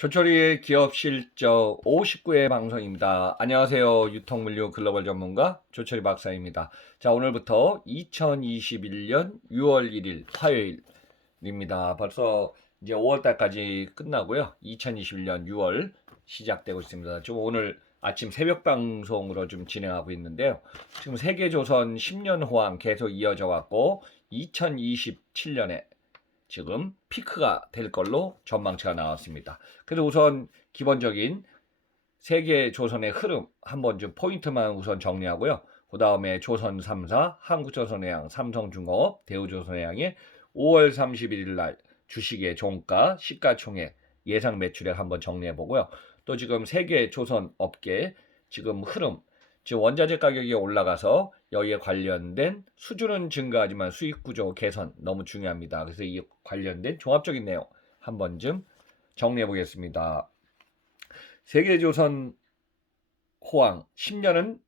조철이의 기업 실적 59회 방송입니다. 안녕하세요. 유통물류 글로벌 전문가 조철이 박사입니다. 자, 오늘부터 2021년 6월 1일 화요일입니다. 벌써 이제 5월 달까지 끝나고요. 2021년 6월 시작되고 있습니다. 좀 오늘 아침 새벽 방송으로 좀 진행하고 있는데요. 지금 세계조선 10년 호황 계속 이어져 왔고 2027년에 지금 피크가 될 걸로 전망치가 나왔습니다. 그래서 우선 기본적인 세계 조선의 흐름 한번 좀 포인트만 우선 정리하고요. 그 다음에 조선 3사, 한국조선해양, 삼성중공업, 대우조선해양의 5월 31일 날 주식의 종가, 시가총액, 예상 매출액 한번 정리해 보고요. 또 지금 세계 조선 업계 지금 흐름, 지금 원자재 가격이 올라가서 여기에 관련된 수주는 증가하지만 수익 구조 개선 너무 중요합니다. 그래서 이 관련된 종합적인 내용 한번 좀 정리해 보겠습니다. 세계조선 호황 10년은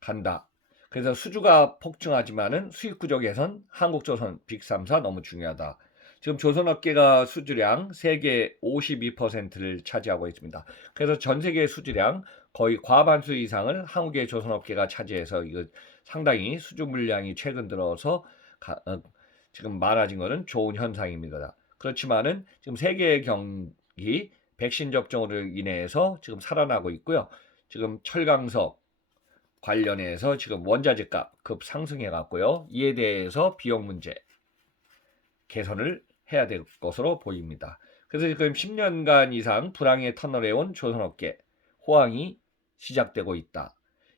간다. 그래서 수주가 폭증하지만은 수익 구조 개선 한국조선 빅3사 너무 중요하다. 지금 조선업계가 수주량 세계 52%를 차지하고 있습니다. 그래서 전 세계 수주량 거의 과반수 이상을 한국의 조선업계가 차지해서 이거 상당히 수주 물량이 최근 들어서 가, 어, 지금 많아진 것은 좋은 현상입니다. 그렇지만은 지금 세계 경기 백신 접종으로 인해서 지금 살아나고 있고요. 지금 철강석 관련해서 지금 원자재 값 급 상승해 갔고요. 이에 대해서 비용 문제 개선을 해야 될 것으로 보입니다. 그래서 지금 10년간 이상 불황의 터널에 온 조선업계 호황이 시작되고 있다.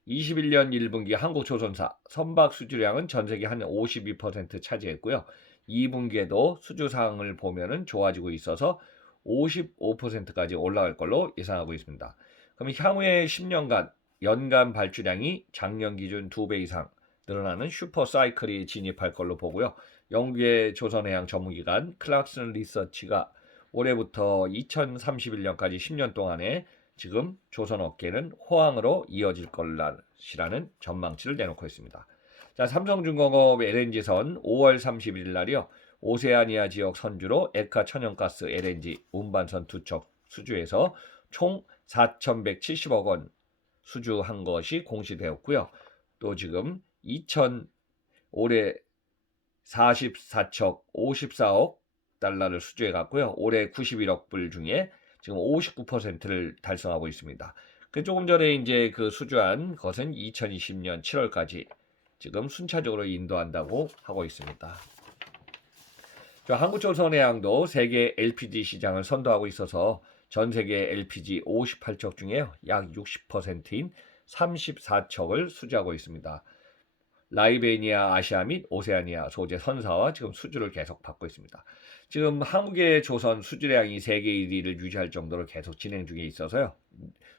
21년 1분기 한국조선사 선박 수주량은 전 세계 한 52% 차지했고요. 2분기에도 수주 사항을 보면은 좋아지고 있어서 55%까지 올라갈 걸로 예상하고 있습니다. 그럼 향후에 10년간 연간 발주량이 작년 기준 2배 이상 늘어나는 슈퍼 사이클이 진입할 걸로 보고요. 영국의 조선해양 전문기관 클락슨 리서치가 올해부터 2031년까지 10년 동안에 지금 조선 업계는 호황으로 이어질 것이라는 전망치를 내놓고 있습니다. 자, 삼성중공업 LNG선 5월 31일 날이요. 오세아니아 지역 선주로 에카 천연가스 LNG 운반선 두 척 수주해서 총 4,170억 원 수주한 것이 공시되었고요. 또 지금 2000 올해 44척 54억 달러를 수주해 갔고요. 올해 91억 불 중에 지금 59%를 달성하고 있습니다. 그 조금 전에 이제 그 수주한 것은 2020년 7월까지 지금 순차적으로 인도한다고 하고 있습니다. 한국조선해양도 세계 LPG 시장을 선도하고 있어서 전 세계 LPG 58척 중에요. 약 60%인 34척을 수주하고 있습니다. 라이베니아, 아시아 및 오세아니아 소재 선사와 지금 수주를 계속 받고 있습니다. 지금 한국의 조선 수주량이 세계 1위를 유지할 정도로 계속 진행 중에 있어서요.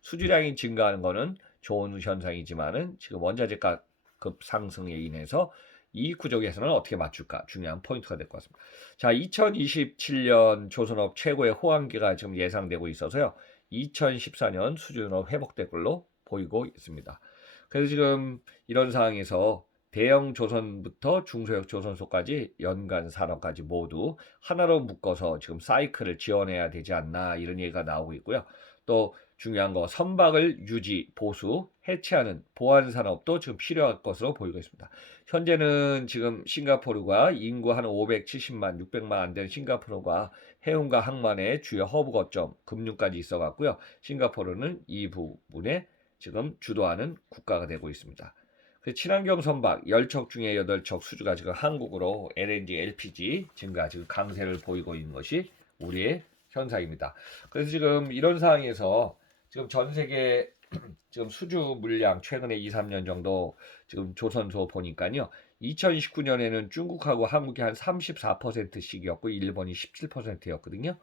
수주량이 증가하는 것은 좋은 현상이지만은 지금 원자재가 급 상승에 인해서 이 구조개선을 어떻게 맞출까 중요한 포인트가 될 것 같습니다. 자, 2027년 조선업 최고의 호황기가 지금 예상되고 있어서요. 2014년 수준으로 회복될 걸로 보이고 있습니다. 그래서 지금 이런 상황에서 대형 조선부터 중소형 조선소까지 연간 산업까지 모두 하나로 묶어서 지금 사이클을 지원해야 되지 않나 이런 얘기가 나오고 있고요. 또 중요한 거 선박을 유지, 보수, 해체하는 보안 산업도 지금 필요할 것으로 보이고 있습니다. 현재는 지금 싱가포르가 인구 한 570만, 600만 안 되는 싱가포르가 해운과 항만의 주요 허브 거점, 금융까지 있어 갖고요. 싱가포르는 이 부분에 지금 주도하는 국가가 되고 있습니다. 그 친환경 선박 10척 중에 8척 수주가 지금 한국으로 LNG, LPG 증가 지금 강세를 보이고 있는 것이 우리의 현상입니다. 그래서 지금 이런 상황에서 지금 전 세계 지금 수주 물량 최근에 2, 3년 정도 지금 조선소 보니까요. 2019년에는 중국하고 한국이 한 34%씩이었고 일본이 17%였거든요.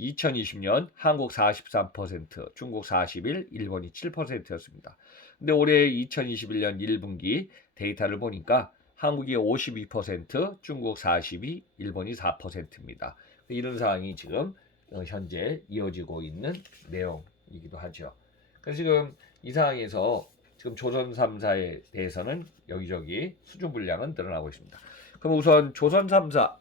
2020년 한국 43%, 중국 41, 일본이 7%였습니다. 근데 올해 2021년 1분기 데이터를 보니까 한국이 52%, 중국 42, 일본이 4%입니다. 이런 상황이 지금 현재 이어지고 있는 내용이기도 하죠. 그래서 지금 이 상황에서 지금 조선 3사에 대해서는 여기저기 수주 물량은 늘어나고 있습니다. 그럼 우선 조선 3사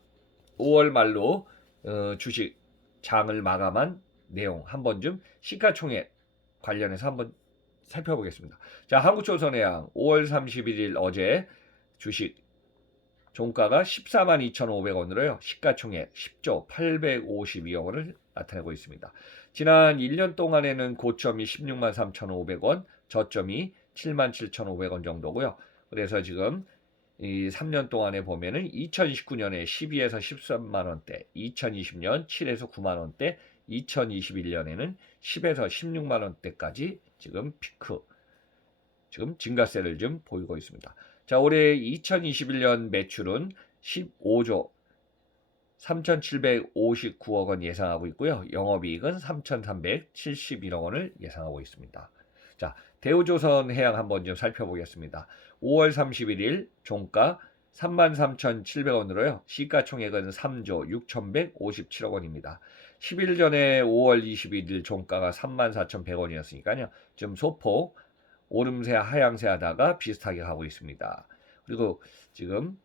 5월 말로 어, 주식 장을 마감한 내용 한번 좀 시가총액 관련해서 한번 살펴보겠습니다. 자, 한국조선해양 5월 31일 어제 주식 종가가 14만 2,500원으로요. 시가총액 10조 852억 원을 나타내고 있습니다. 지난 1년 동안에는 고점이 16만 3,500원, 저점이 7만 7,500원 정도고요. 그래서 지금 이 3년 동안에 보면은 2019년에 12에서 13만 원대, 2020년 7에서 9만 원대, 2021년에는 10에서 16만 원대까지 지금 피크 지금 증가세를 좀 보이고 있습니다. 자, 올해 2021년 매출은 15조 3,759억 원 예상하고 있고요. 영업이익은 3,371억 원을 예상하고 있습니다. 자, 대우조선 해양 한번 좀 살펴보겠습니다. 5월 31일 종가 33,700원으로요. 시가총액은 3조 6,157억 원입니다. 10일 전에 5월 21일 종가가 34,100원이었으니까요. 지금 소폭 오름세 하향세 하다가 비슷하게 가고 있습니다. 그리고 지금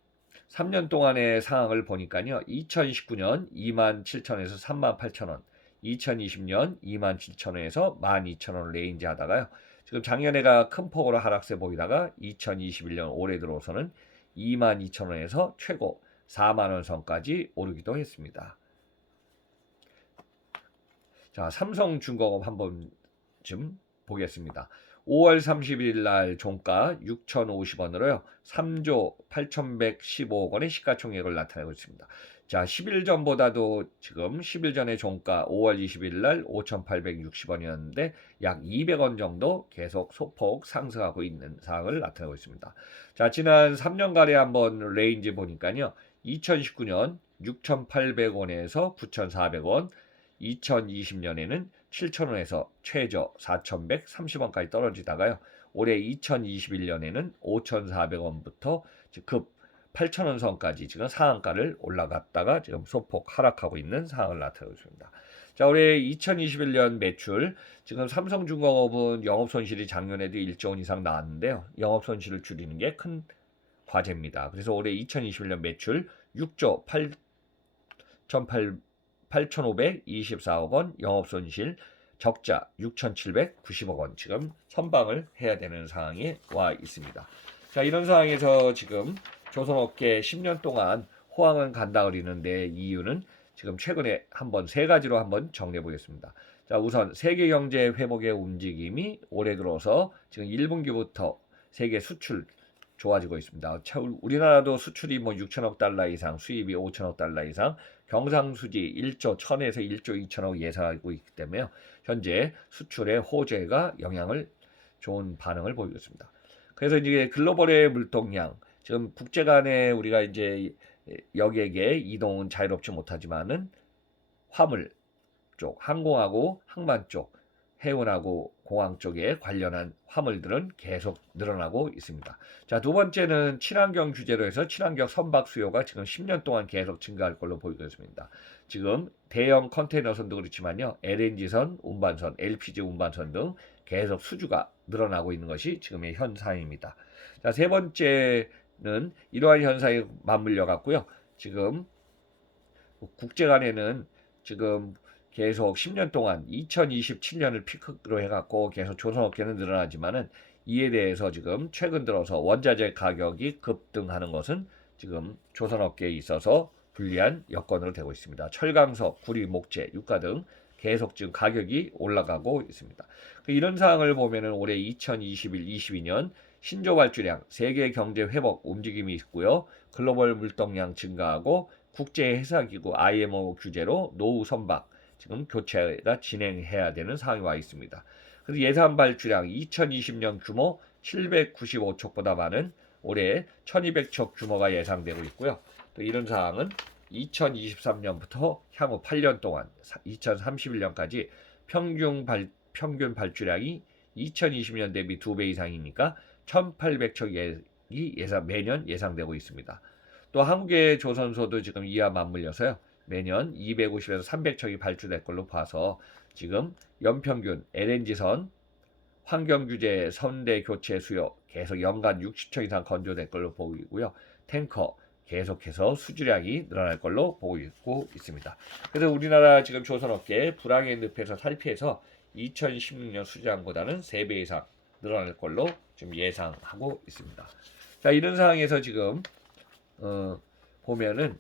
3년 동안의 상황을 보니까요. 2019년 2만 7천에서 3만 8천 원, 2020년 2만 7천 원에서 1만 2천 원 레인지 하다가요. 지금 작년에가 큰 폭으로 하락세 보이다가 2021년 올해 들어서는 2만 2천 원에서 최고 4만 원 선까지 오르기도 했습니다. 자, 삼성중공업 한번 좀 보겠습니다. 5월 30일 날 종가 6,050원으로요. 3조 8,115억 원의 시가총액을 나타내고 있습니다. 자, 10일 전보다도 지금 10일 전에 종가 5월 20일 날 5,860원이었는데 약 200원 정도 계속 소폭 상승하고 있는 상황을 나타내고 있습니다. 자, 지난 3년간의 한번 레인지 보니까요. 2019년 6,800원에서 9,400원, 2020년에는 7,000원에서 최저 4,130원까지 떨어지다가요. 올해 2021년에는 5,400원부터 급 8,000원 선까지 지금 상한가를 올라갔다가 지금 소폭 하락하고 있는 상황을 나타내고 있습니다. 자, 올해 2021년 매출 지금 삼성중공업은 영업 손실이 작년에도 1조 원 이상 나왔는데요. 영업 손실을 줄이는 게 큰 과제입니다. 그래서 올해 2021년 매출 6조 8 1,800 8,524억 원 영업 손실 적자 6,790억 원 지금 선방을 해야 되는 상황이 와 있습니다. 자 이런 상황에서 지금 조선업계 10년 동안 호황은 간다 그리는데 이유는 지금 최근에 한번 세 가지로 한번 정리해 보겠습니다. 자 우선 세계 경제 회복의 움직임이 올해 들어서 지금 1분기부터 세계 수출 좋아지고 있습니다. 우리나라도 수출이 뭐 6천억 달러 이상, 수입이 5천억 달러 이상, 경상수지 1조 1000에서 1조 2천억 예상하고 있기 때문에 현재 수출의 호재가 영향을 좋은 반응을 보이고 있습니다. 그래서 이제 글로벌의 물동량 지금 국제 간에 우리가 이제 여객의 이동은 자유롭지 못하지만은 화물 쪽, 항공하고 항만 쪽, 해운하고 공항 쪽에 관련한 화물들은 계속 늘어나고 있습니다. 자, 두 번째는 친환경 규제로 해서 친환경 선박 수요가 지금 10년 동안 계속 증가할 걸로 보이고 있습니다. 지금 대형 컨테이너선도 그렇지만요. LNG선, 운반선, LPG 운반선 등 계속 수주가 늘어나고 있는 것이 지금의 현상입니다. 자, 세 번째 는 이러한 현상에 맞물려 갖고요. 지금 국제 간에는 지금 계속 10년 동안 2027년을 피크로 해갖고 계속 조선업계는 늘어나지만은 이에 대해서 지금 최근 들어서 원자재 가격이 급등하는 것은 지금 조선업계에 있어서 불리한 여건으로 되고 있습니다. 철강석, 구리, 목재, 유가 등 계속 지금 가격이 올라가고 있습니다. 그 이런 상황을 보면은 올해 2021, 22년 신조 발주량, 세계 경제 회복 움직임이 있고요. 글로벌 물동량 증가하고 국제 회사기구 IMO 규제로 노후 선박, 지금 교체가 진행해야 되는 상황이 와 있습니다. 그래서 예산 발주량 2020년 규모 795척보다 많은 올해 1200척 규모가 예상되고 있고요. 또 이런 사항은 2023년부터 향후 8년 동안 2031년까지 평균 발 평균 발주량이 2020년 대비 2배 이상이니까 1800척이 예상 매년 예상되고 있습니다. 또 한국의 조선소도 지금 이와 맞물려서요. 매년 250에서 300척이 발주될 걸로 봐서 지금 연평균 LNG선 환경규제 선대 교체 수요 계속 연간 60척 이상 건조될 걸로 보이고요. 탱커 계속해서 수주량이 늘어날 걸로 보고 있고 있습니다. 그래서 우리나라 지금 조선업계 불황의 늪에서 탈피해서 2016년 수주량보다는 3배 이상 늘어날 걸로 지금 예상하고 있습니다. 자 이런 상황에서 지금 어, 보면은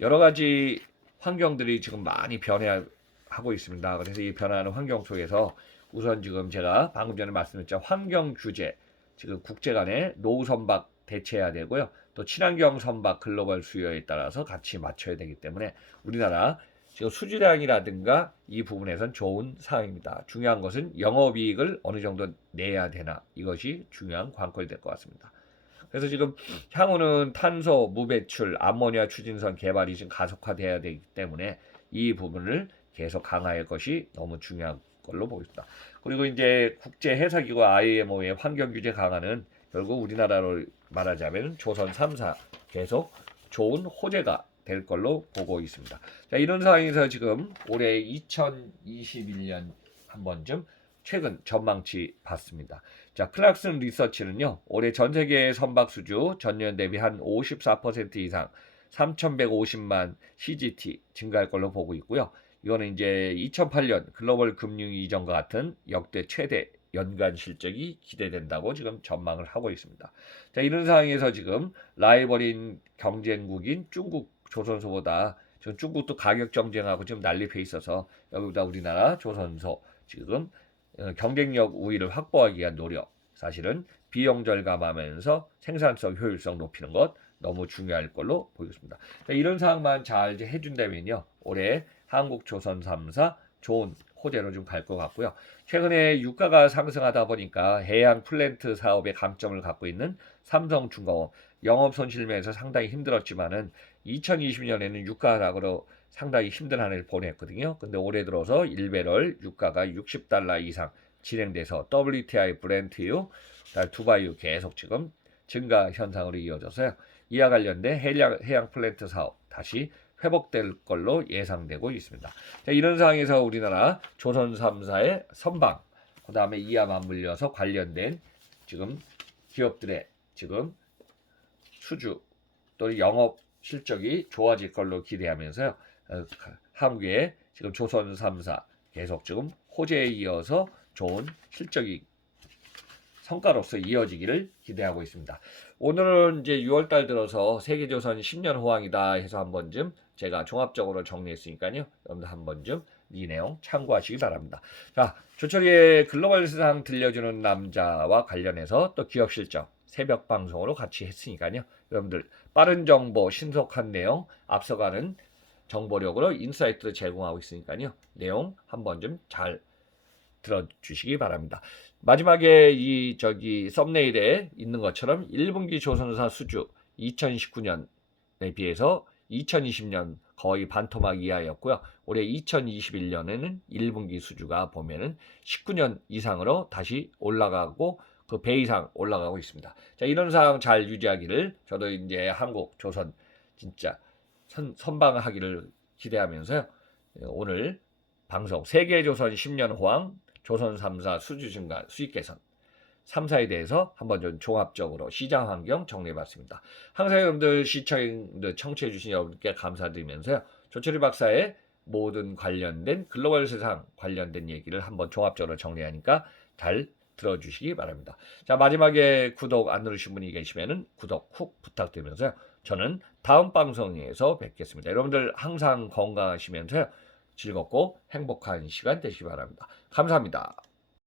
여러 가지 환경들이 지금 많이 변해하고 있습니다. 그래서 이 변화하는 환경 속에서 우선 지금 제가 방금 전에 말씀드렸죠 환경 규제 지금 국제 간의 노후 선박 대체해야 되고요. 또 친환경 선박 글로벌 수요에 따라서 같이 맞춰야 되기 때문에 우리나라 수주량이라든가 이 부분에선 좋은 상황입니다. 중요한 것은 영업이익을 어느 정도 내야 되나 이것이 중요한 관건이 될 것 같습니다. 그래서 지금 향후는 탄소 무배출, 암모니아 추진선 개발이 지금 가속화돼야 되기 때문에 이 부분을 계속 강화할 것이 너무 중요한 걸로 보입니다. 그리고 이제 국제 해사기구 IMO의 환경 규제 강화는 결국 우리나라로 말하자면 조선 3사 계속 좋은 호재가 될 걸로 보고 있습니다. 자, 이런 상황에서 지금 올해 2021년 한 번쯤 최근 전망치 봤습니다. 자, 클락슨 리서치는요, 올해 전 세계 선박 수주 전년 대비 한 54% 이상 3,150만 CGT 증가할 걸로 보고 있고요. 이거는 이제 2008년 글로벌 금융 이전과 같은 역대 최대 연간 실적이 기대된다고 지금 전망을 하고 있습니다. 자, 이런 상황에서 지금 라이벌인 경쟁국인 중국 조선소보다 지금 중국도 가격 경쟁하고 지금 난립해 있어서 여기보다 우리나라 조선소 지금 어, 경쟁력 우위를 확보하기 위한 노력 사실은 비용 절감하면서 생산성 효율성 높이는 것 너무 중요할 걸로 보이겠습니다. 자, 이런 상황만 잘 해준다면요 올해 한국 조선 3사 좋은 호재로 좀 갈 것 같고요. 최근에 유가가 상승하다 보니까 해양 플랜트 사업에 감점을 갖고 있는 삼성중공업 영업 손실 면에서 상당히 힘들었지만은 2020년에는 유가 하락으로 상당히 힘든 한 해를 보냈거든요. 근데 올해 들어서 1배럴 유가가 60달러 이상 진행돼서 WTI 브렌트유, 두바이유 계속 지금 증가 현상으로 이어져서요. 이와 관련된 해양, 해양 플랜트 사업 다시 회복될 걸로 예상되고 있습니다. 자, 이런 상황에서 우리나라 조선 3사의 선방, 그 다음에 이와 맞물려서 관련된 지금 기업들의 지금 수주 또는 영업 실적이 좋아질 걸로 기대하면서요. 어, 한국의 지금 조선 3사 계속 지금 호재에 이어서 좋은 실적이 성과로서 이어지기를 기대하고 있습니다. 오늘은 이제 6월달 들어서 세계조선 10년 호황이다 해서 한 번쯤 제가 종합적으로 정리했으니까요. 여러분들 한 번쯤 이 내용 참고하시기 바랍니다. 자, 조철이의 글로벌 세상 들려주는 남자와 관련해서 또 기업 실적 새벽 방송으로 같이 했으니까요. 여러분들 빠른 정보, 신속한 내용, 앞서가는 정보력으로 인사이트를 제공하고 있으니까요. 내용 한 번쯤 잘 들어주시기 바랍니다. 마지막에 이 저기 썸네일에 있는 것처럼 1분기 조선사 수주 2019년에 비해서 2020년 거의 반토막 이하였고요. 올해 2021년에는 1분기 수주가 보면은 19년 이상으로 다시 올라가고 그 배 이상 올라가고 있습니다. 자, 이런 상황 잘 유지하기를 저도 이제 한국 조선 진짜 선, 선방하기를 기대하면서요. 오늘 방송 세계조선 10년 호황 조선 3사 수주 증가 수익 개선 3사에 대해서 한번 좀 종합적으로 시장 환경 정리해 봤습니다. 항상 여러분들 시청, 청취해 주신 여러분께 감사드리면서요. 조철희 박사의 모든 관련된 글로벌 세상 관련된 얘기를 한번 종합적으로 정리하니까 잘 들어주시기 바랍니다. 자, 마지막에 구독 안 누르신 분이 계시면은 구독 훅 부탁드리면서요. 저는 다음 방송에서 뵙겠습니다. 여러분들 항상 건강하시면서요. 즐겁고 행복한 시간 되시기 바랍니다. 감사합니다.